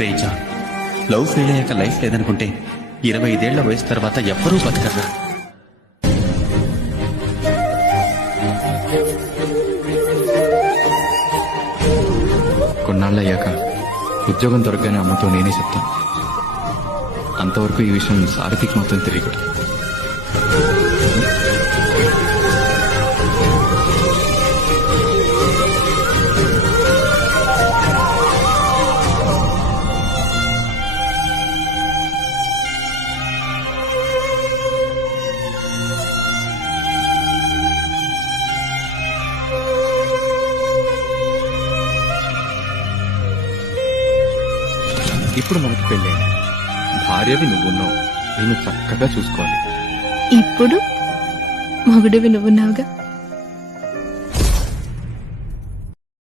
Reza, love fail అయ్యాక life లేదనుకుంటే 25 వయసు తర్వాత ఎవ్వరూ బతకర్రా. కొన్నాళ్ళయ్యాక ఉద్యోగం దొరకగానే అమ్మతో నేనే చెప్తాను. అంతవరకు ఈ విషయం సారథికి మొత్తం తెలియదు. ఇప్పుడు మనకి పెళ్ళైంది, భార్యవి నువ్వున్నావు, నేను చక్కగా చూసుకోవాలి. ఇప్పుడు మొగుడివి నువ్వున్నావుగా.